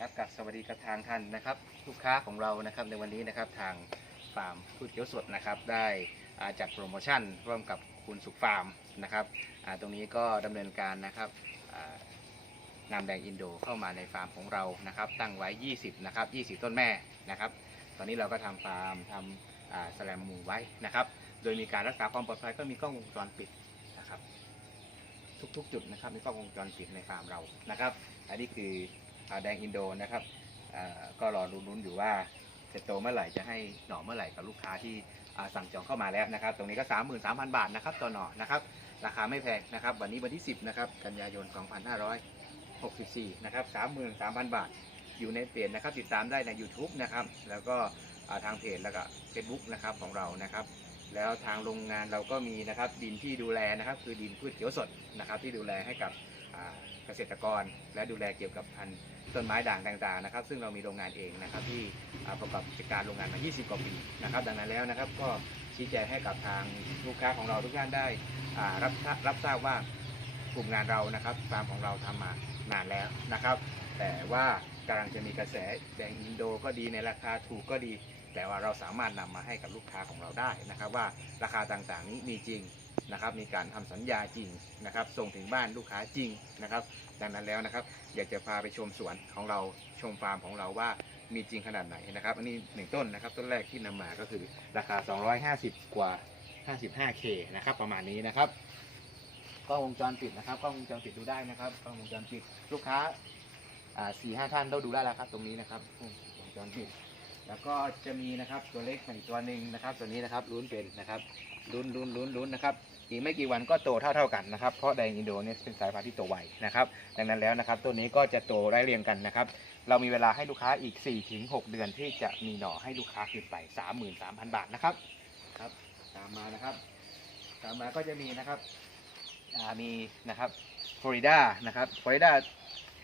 ครับกับสวัสดีกับทางท่านนะครับ ลูกค้าของเรานะครับในวันนี้นะครับทางฟาร์มพืชเขียวสดนะครับ ได้จัดโปรโมชั่นร่วมกับคุณสุขฟาร์มนะครับตรงนี้ก็ดำเนินการนะครับอ่านำแดงอินโดเข้ามาในฟาร์มของเรานะครับ ตั้งไว้ 20 นะครับ 20 ต้นแม่นะครับ ตอนนี้เราก็ทำฟาร์มทำแสลมมูไว้นะครับ โดยมีการรักษาความปลอดภัยก็มีกล้องวงจรปิดนะครับ ทุกๆ จุดนะครับมีกล้องวงจรปิดในฟาร์มเรานะครับ อันนี้คือ แดงอินโดนะครับก็รอลุ้นๆอยู่ว่าจะโตเมื่อไหร่จะให้หน่อเมื่อไหร่กับลูกค้าที่สั่งจองเข้ามาแล้วนะครับ ตรงนี้ก็ 33,000 บาทนะครับต่อหน่อนะครับราคาไม่แพงนะครับ วันนี้วันที่ 10 นะครับ กันยายน 2564 นะครับ 33,000 บาท อยู่ในเพจนะครับ ติดตามได้ใน YouTube นะครับ แล้วก็ทางเพจแล้วก็ Facebook นะครับของเรานะครับ แล้วทางโรงงานเราก็มีนะครับดินที่ดูแลนะครับ คือดินพืชเขียวสดนะครับ ที่ดูแลให้กับเกษตรกร และดูแลเกี่ยวกับพันธุ์ ต้นไม้ด่างต่างๆนะครับ ซึ่งเรามีโรงงานเองนะครับที่ประกอบกิจการโรงงานมา 20 กว่าปีนะครับ ดังนั้นแล้วนะครับก็ชี้แจงให้กับทางลูกค้าของเราทุกท่านได้รับทราบรับทราบว่ากลุ่มงานเรานะครับฟาร์มของเราทำมานานแล้วนะครับ แต่ว่ากำลังจะมีกระแสแดงอินโดก็ดีในราคาถูกก็ดี แต่ว่าเราสามารถนำมาให้กับลูกค้าของเราได้นะครับ ว่าราคาต่างๆนี้มีจริง นะครับมีการทำสัญญาจริงนะครับ ส่งถึงบ้านลูกค้าจริงนะครับ ดังนั้นแล้วนะครับ อยากจะพาไปชมสวนของเราชมฟาร์มของเราว่ามีจริงขนาดไหนนะครับ อันนี้หนึ่งต้นนะครับ ต้นแรกที่นำมาก็คือราคา 250 กว่า 55K นะครับ ประมาณนี้นะครับกล้องวงจรปิดนะครับกล้องวงจรปิดดูได้นะครับกล้องวงจรปิดลูกค้าอ่าสี่ห้าท่านต้องดูได้แล้วครับ ตรงนี้นะครับวงจรปิด แล้วก็จะมีนะครับตัวเล็กอีกตัวหนึ่งนะครับ ตัวนี้นะครับลุ้นเป็นนะครับลุ้นลุ้นลุ้นลุ้นนะครับอีกไม่กี่วันก็โตเท่าเท่ากันนะครับเพราะแดงอินโดเนี่ยเป็นสายพันธุ์ที่โตไวนะครับดังนั้นแล้วนะครับตัวนี้ก็จะโตไล่เรียงกันนะครับ เรามีเวลาให้ลูกค้าอีก 4-6 เดือนที่จะมีหน่อให้ลูกค้าขึ้นไป 33,000 บาทนะครับครับตามมานะครับ ตามมาก็จะมีนะครับมีนะครับฟลอริดานะครับฟลอริดา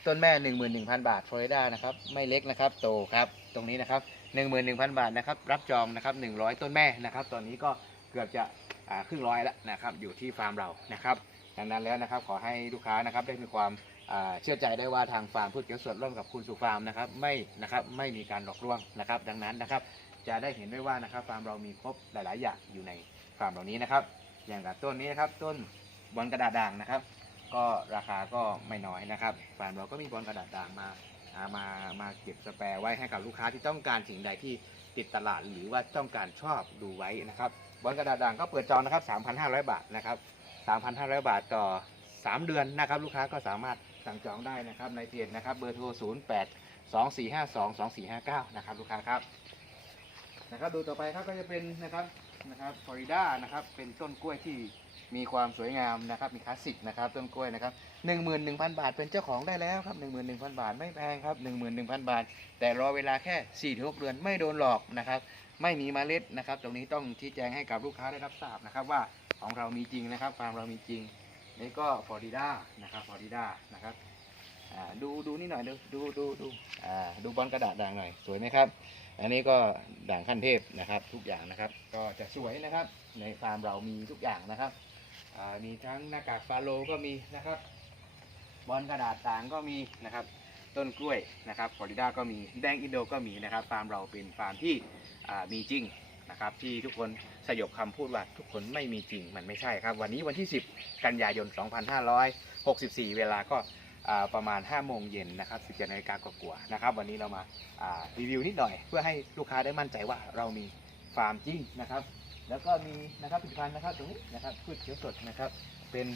ต้นแม่ 11,000 บาทฟลอริดานะครับไม่เล็กนะครับโตครับตรงนี้นะครับ 11,000 บาทนะครับรับจองนะครับ100 ต้นแม่นะครับ ตอนนี้ก็เกือบจะครึ่งร้อยแล้วนะครับอยู่ที่ฟาร์มเรานะครับดังนั้นแล้วนะครับขอให้ลูกค้านะครับได้มีความเชื่อใจได้ว่าทางฟาร์มพืชเขียวสดร่วมกับคุณสุฟาร์มนะครับไม่นะครับไม่มีการหลอกลวงนะครับ ดังนั้นนะครับจะได้เห็นได้ว่านะครับฟาร์มเรามีครบหลาย ๆ อย่างอยู่ในฟาร์มเหล่านี้นะครับ อย่างกับต้นนี้นะครับต้นบอลกระดาษด่างนะครับ ก็ราคาก็ไม่น้อยนะครับฟาร์มเราก็มีบอลกระดาษด่างมา มามาเก็บสแปร์ไว้ให้กับลูกค้าที่ต้องการสิ่งใดที่ติดตลาดหรือว่าต้องการชอบดูไว้นะครับบอลกระดาษด่างก็เปิดจองนะครับ 3,500 บาทนะครับ 3,500 บาทต่อ 3 เดือนนะครับ ลูกค้าก็สามารถสั่งจองได้นะครับในเพจนะครับเบอร์โทร 0 8 2 4 5 2 2 4 5 9 นะครับลูกค้าครับนะครับดูต่อไปครับก็จะเป็นนะครับ นะครับฟลอริดานะครับเป็นต้นกล้วยที่มีความสวยงามนะครับมีคลาสสิกนะครับต้นกล้วยนะครับหนึ่งหมื่นหนึ่งพันบาทเป็นเจ้าของได้แล้วครับหนึ่งหมื่นหนึ่งพันบาทไม่แพงครับหนึ่งหมื่นหนึ่งพันบาท แต่รอเวลาแค่สี่ถึงหกเดือนไม่โดนหลอกนะครับไม่มีเมล็ดนะครับ ตรงนี้ต้องชี้แจงให้กับลูกค้าได้รับทราบนะครับว่าของเรามีจริงนะครับฟาร์มเรามีจริงนี่ก็ฟลอริดานะครับฟลอริดานะครับดูดูนี่หน่อยดูดูดูดูดูบอลกระดาษด่างหน่อยสวยไหมครับ อันนี้ก็ด่างขั้นเทพนะครับ ทุกอย่างนะครับ ก็จะสวยนะครับ ในฟาร์มเรามีทุกอย่างนะครับมีทั้งหน้ากากฟาโลก็มีนะครับบอลกระดาษต่างก็มีนะครับ ต้นกล้วยนะครับฟลอริดาก็มีแดงอินโดก็มีนะครับ ฟาร์มเราเป็นฟาร์มที่มีจริงนะครับ ที่ทุกคนสยบคำพูดว่าทุกคนไม่มีจริงมันไม่ใช่ครับ วันนี้วันที่ 10 กันยายน 2564 เวลาก็อ่า ประมาณ5โมงเย็นนะครับ17นาฬิกากว่าๆนะครับ วันนี้เรามารีวิวนิดหน่อย เพื่อให้ลูกค้าได้มั่นใจว่าเรามีฟาร์มจริงนะครับ แล้วก็มีนะครับผลิตภัณฑ์นะครับตรงนี้นะครับพืชเขียวสดนะครับเป็น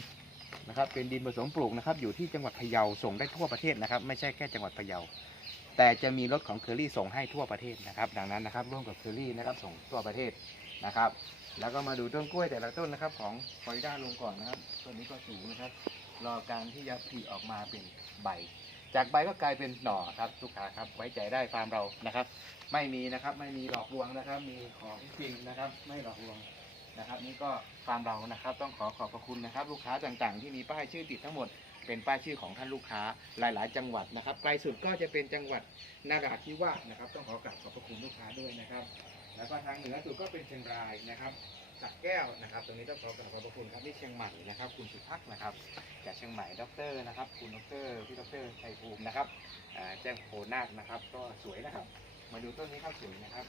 นะครับเป็นดินผสมปลูกนะครับ อยู่ที่จังหวัดพะเยาส่งได้ทั่วประเทศนะครับ ไม่ใช่แค่จังหวัดพะเยา แต่จะมีรถของเคอรี่ส่งให้ทั่วประเทศนะครับ ดังนั้นนะครับร่วมกับเคอรี่นะครับส่งทั่วประเทศ นะครับ แล้วก็มาดูต้นกล้วยแต่ละต้นนะครับ ของฟลอริดาลงก่อนนะครับต้นนี้ก็สูงนะครับ รอการที่จะผลิออกมาเป็นใบ จากใบก็กลายเป็นหน่อครับลูกค้าครับไว้ใจได้ฟาร์มเรานะครับ ไม่มีนะครับไม่มีหลอกลวงนะครับ มีของจริงนะครับ ไม่หลอกลวงนะครับ นี่ก็ฟาร์มเรานะครับ ต้องขอขอบพระคุณนะครับ ลูกค้าต่างๆ ที่มีป้ายชื่อติดทั้งหมดเป็นป้ายชื่อของท่านลูกค้าหลาย ๆ จังหวัดนะครับไกลสุดก็จะเป็นจังหวัดนาราธิวาสนะครับ ต้องขอกราบขอบพระคุณลูกค้าด้วยนะครับ แล้วก็ทางเหนือสุดก็เป็นเชียงรายนะครับสักแก้วนะครับ ตรงนี้ต้องขอกราบขอบพระคุณครับที่เชียงใหม่นะครับ คุณสุพักนะครับจากเชียงใหม่ดรนะครับ คุณดรพี่ดรชัยภูมินะครับแจ้งโพนาคนะครับ ก็สวยนะครับ มาดูต้นนี้ครับสวยนะครับ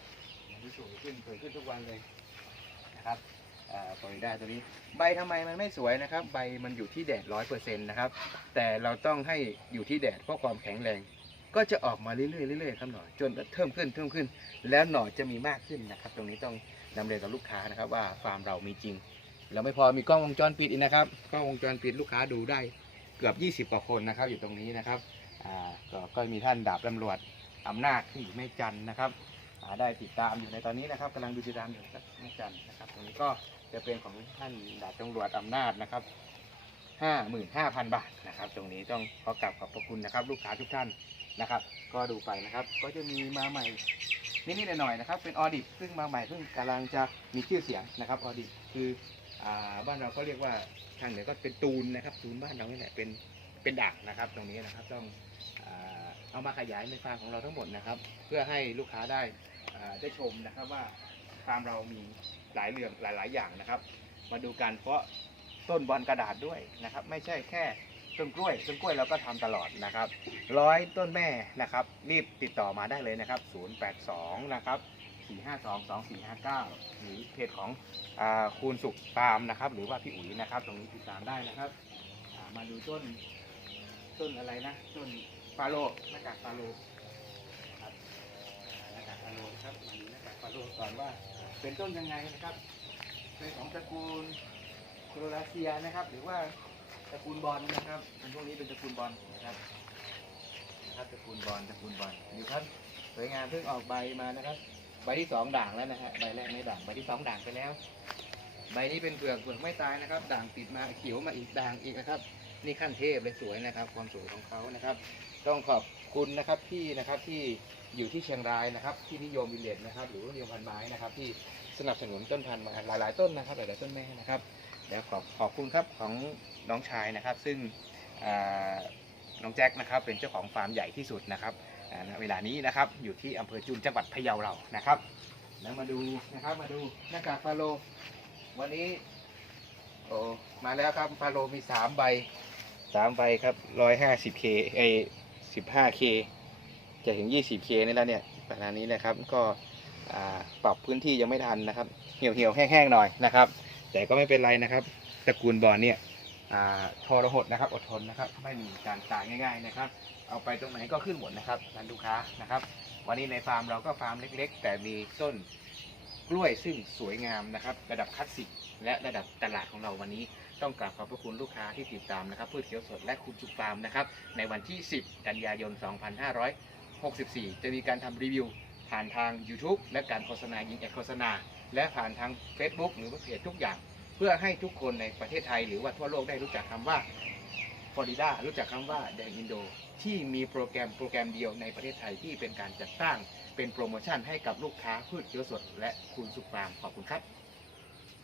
มันสวยขึ้นสวยขึ้นทุกวันเลยนะครับอ่าปล่อยได้ตัวนี้ ใบทำไมมันไม่สวยนะครับ ใบมันอยู่ที่แดดร้อยเปอร์เซ็นต์นะครับ แต่เราต้องให้อยู่ที่แดดเพราะความแข็งแรง ก็จะออกมาเรื่อยๆเรื่อยๆครับหน่อจนเพิ่มขึ้นเพิ่มขึ้น แล้วหน่อจะมีมากขึ้นนะครับ ตรงนี้ต้องนำเรียนกับลูกค้านะครับ ว่าฟาร์มเรามีจริง แล้วไม่พอมีกล้องวงจรปิดอีกนะครับกล้องวงจรปิดลูกค้าดูได้เกือบ 20กว่าคนนะครับ อยู่ตรงนี้นะครับก็ก็มีท่านดาบตำรวจอำนาจที่อยู่แม่จันนะครับได้ติดตามอยู่ในตอนนี้นะครับกำลังดูติดตามอยู่ครับแม่จันนะครับ ตรงนี้ก็จะเป็นของท่านดาบตำรวจอำนาจนะครับห้าหมื่นห้าพันบาทนะครับ ตรงนี้ต้องขอกราบขอบพระคุณนะครับ ลูกค้าทุกท่าน นะครับ ก็ดูไปนะครับ ก็จะมีมาใหม่นิดๆหน่อยๆนะครับ เป็นออดิตซึ่งมาใหม่เพิ่งกำลังจะมีชื่อเสียงนะครับออดิตคืออบ้านเราก็เรียกว่าทางเหนือก็เป็นตูนนะครับตูนบ้านเรานี่แหละเป็นเป็นด่างนะครับ ตรงนี้นะครับต้องเอามาขยายในฟาร์มของเราทั้งหมดนะครับ เพื่อให้ลูกค้าได้ได้ชมนะครับว่าฟาร์มเรามีหลายเรื่องหลาย ๆ อย่างนะครับ มาดูการเพราะต้นบอลกระดาษด้วยนะครับ ไม่ใช่แค่ ต้นกล้วยต้นกล้วยเราก็ทำตลอดนะครับร้อยต้นแม่นะครับรีบติดต่อมาได้เลยนะครับ 082 นะครับ 452 2459 หรือเพจของอาคูณสุขฟาร์มนะครับ หรือว่าพี่อุ๋ยนะครับ ตรงนี้ติดตามได้นะครับ มาดูต้นต้นอะไรนะต้นฟาโลหน้ากากฟาโลครับอ่าหน้ากากฟาโลนะครับมาดูหน้ากากฟาโลก่อนว่าเป็นต้นยังไงนะครับเป็นของตระกูลโครลาเซียนะครับ หรือว่า ตระกูลบอลนะครับเป็นพวกนี้เป็นตระกูลบอลนะครับนะครับตระกูลบอลตระกูลบอลอยู่ครับสวยงามเพิ่งออกใบมานะครับ ใบที่สองด่างแล้วนะฮะใบแรกไม่ด่างใบที่สองด่างไปแล้ว ใบนี้เป็นเปลือกเปลือกไม่ตายนะครับ ด่างติดมาเขียวมาอีกด่างอีกนะครับ นี่ขั้นเทพเลยสวยนะครับ ความสวยของเขานะครับ ต้องขอบคุณนะครับที่นะครับที่อยู่ที่เชียงรายนะครับ ที่นิยมวิลเลจนะครับ หรือว่านิยมพันไม้นะครับ ที่สนับสนุนต้นพันธุ์มาหลาย ๆ ต้นนะครับหลายๆต้นแม่นะครับ ดี๋ยวขอบขอบคุณครับของน้องชายนะครับ ซึ่งน้องแจ็คนะครับเป็นเจ้าของฟาร์มใหญ่ที่สุดนะครับณเวลานี้นะครับอยู่ที่อำเภอจุนจังหวัดพะเยาเรานะครับ แล้วมาดูนะครับมาดูหน้ากากฟาโล วันนี้โอ้มาแล้วครับฟาโลมีสามใบสามใบครับร้อยห้าสิบเคไอสิบห้าเคจะถึงยี่สิบเคนี่แล้วเนี่ยประมานี้นะครับก็ปรับพื้นที่ยังไม่ทันนะครับ เหี่ยวเหี่ยวๆแห้งๆหน่อยนะครับ แต่ก็ไม่เป็นไรนะครับตระกูลบอลเนี่ยอ่าทรหดนะครับ อดทนนะครับ ไม่มีการตายง่าย ๆนะครับ เอาไปตรงไหนก็ขึ้นหมดนะครับท่านลูกค้านะครับ วันนี้ในฟาร์มเราก็ฟาร์มเล็ก ๆ แต่มีต้นกล้วยซึ่งสวยงามนะครับ ระดับคลาสสิกและระดับตลาดของเราวันนี้ต้องกราบขอบพระคุณลูกค้าที่ติดตามนะครับพืชเขียวสดและคุณจุกฟาร์มนะครับในวันที่ 10 กันยายน 2564 จะมีการทำรีวิวผ่านทาง YouTube และการโฆษณายิงแอดโฆษณา และผ่านทาง Facebook หรือเพจทุกอย่าง เพื่อให้ทุกคนในประเทศไทย หรือว่าทั่วโลกได้รู้จักคำว่าฟลอริดารู้จักคำว่าแดงอินโด ที่มีโปรแกรมโปรแกรมเดียวในประเทศไทยที่เป็นการจัดสร้างเป็นโปรโมชั่นให้กับลูกค้าพืชเขียวสดและคุณสุฟาร์มขอบคุณครับ